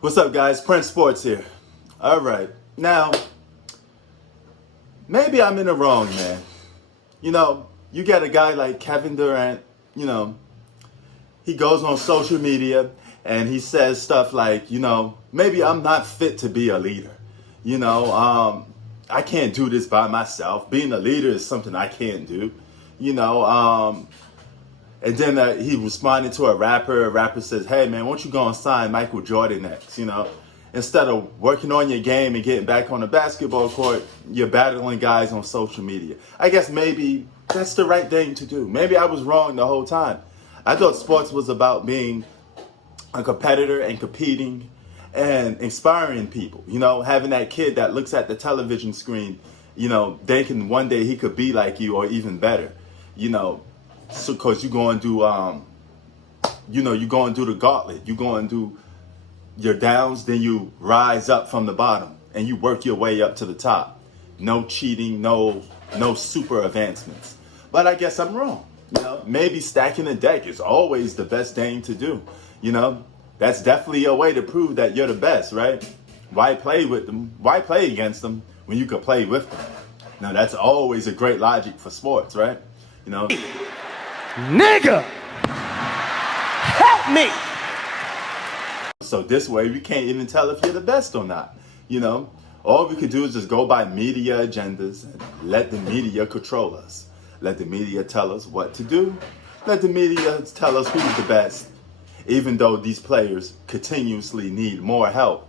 What's up, guys? Prince Sports here. All right. Now, maybe I'm in the wrong, man. You got a guy like Kevin Durant, he goes on social media and he says stuff like, maybe I'm not fit to be a leader. I can't do this by myself. Being a leader is something I can't do. You know, and then he responded to a rapper. A rapper says, hey, man, why don't you go and sign Michael Jordan next? Instead of working on your game and getting back on the basketball court, you're battling guys on social media. I guess maybe that's the right thing to do. Maybe I was wrong the whole time. I thought sports was about being a competitor and competing and inspiring people. Having that kid that looks at the television screen, thinking one day he could be like you or even better. So because you go and do, you go and do the gauntlet. You go and do your downs, then you rise up from the bottom and you work your way up to the top. No cheating, no super advancements. But I guess I'm wrong. Maybe stacking the deck is always the best thing to do. That's definitely a way to prove that you're the best, right? Why play with them? Why play against them when you could play with them? Now that's always a great logic for sports, right? Nigga, help me. So this way we can't even tell if you're the best or not. All we could do is just go by media agendas and let the media control us. Let the media tell us what to do. Let the media tell us who's the best, even though these players continuously need more help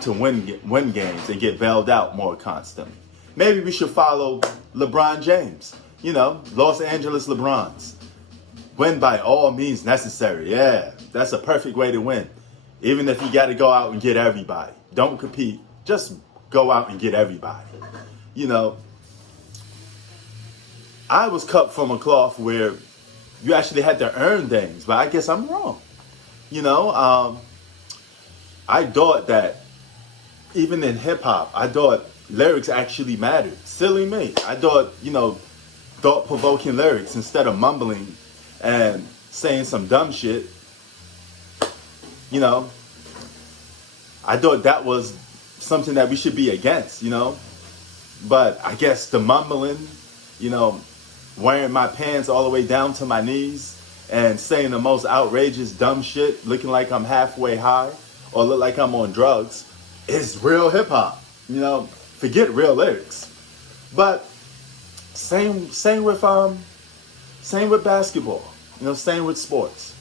to win games and get bailed out more constantly. Maybe we should follow LeBron James. Los Angeles LeBrons. Win by all means necessary. Yeah, that's a perfect way to win. Even if you got to go out and get everybody. Don't compete. Just go out and get everybody. I was cut from a cloth where you actually had to earn things, but I guess I'm wrong. I thought that even in hip hop, I thought lyrics actually mattered. Silly me. I thought, thought-provoking lyrics instead of mumbling and saying some dumb shit. I thought that was something that we should be against, But I guess the mumbling, wearing my pants all the way down to my knees and saying the most outrageous dumb shit, looking like I'm halfway high or look like I'm on drugs, is real hip hop. Forget real lyrics. But same with basketball. Same with sports.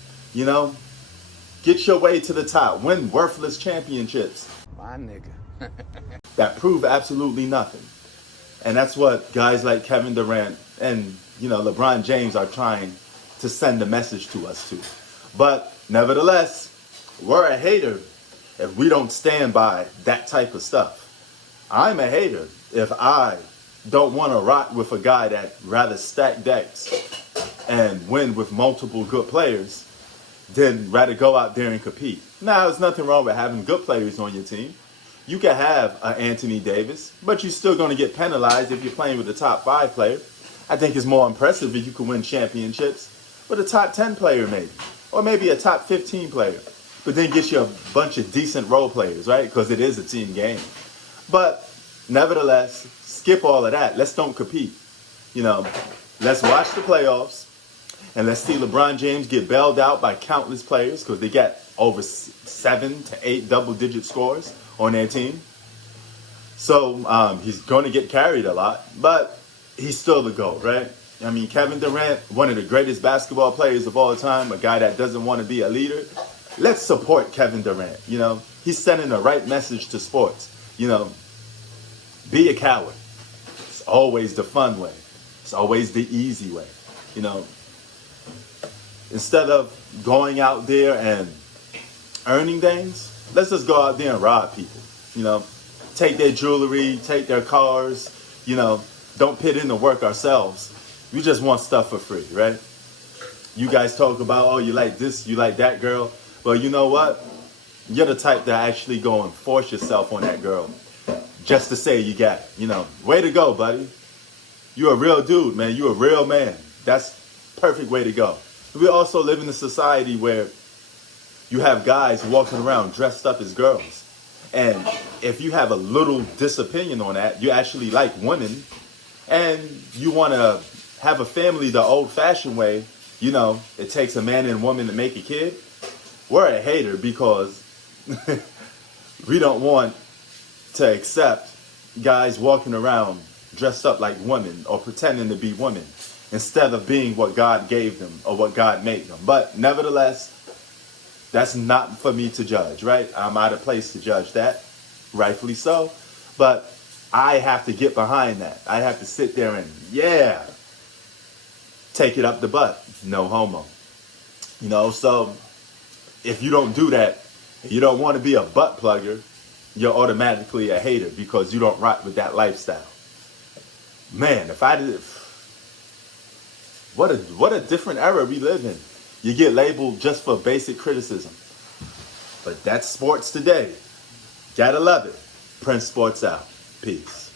Get your way to the top. Win worthless championships. My nigga. That prove absolutely nothing. And that's what guys like Kevin Durant and, LeBron James are trying to send a message to us too. But nevertheless, we're a hater if we don't stand by that type of stuff. I'm a hater if I don't want to rock with a guy that rather stack decks and win with multiple good players than rather go out there and compete. Now, there's nothing wrong with having good players on your team. You can have an Anthony Davis, but you're still going to get penalized if you're playing with a top 5 player. I think it's more impressive if you can win championships with a top 10 player maybe, or maybe a top 15 player, but then get you a bunch of decent role players, right? Because it is a team game. But nevertheless, skip all of that. Let's don't compete. Let's watch the playoffs and let's see LeBron James get bailed out by countless players because they got over 7 to 8 double-digit scores on their team. So he's going to get carried a lot, but he's still the GOAT, right? Kevin Durant, one of the greatest basketball players of all time, a guy that doesn't want to be a leader. Let's support Kevin Durant. He's sending the right message to sports. Be a coward. It's always the fun way. It's always the easy way. Instead of going out there and earning things, let's just go out there and rob people. Take their jewelry, take their cars, don't put in the work ourselves. We just want stuff for free, right? You guys talk about, oh, you like this, you like that girl. Well, you know what? You're the type that actually go and force yourself on that girl just to say you got it. Way to go, buddy. You're a real dude, man. You're a real man. That's perfect way to go. We also live in a society where You have guys walking around dressed up as girls. And if you have a little disopinion on that, you actually like women, and you want to have a family the old-fashioned way, it takes a man and woman to make a kid, we're a hater because we don't want to accept guys walking around dressed up like women or pretending to be women instead of being what God gave them or what God made them. But nevertheless, that's not for me to judge, right? I'm out of place to judge that, rightfully so. But I have to get behind that. I have to sit there and, take it up the butt. No homo. So if you don't do that, you don't want to be a butt plugger, you're automatically a hater because you don't rock with that lifestyle. Man, if I did, what a different era we live in. You get labeled just for basic criticism. But that's sports today. Gotta love it. Prince Sports out. Peace.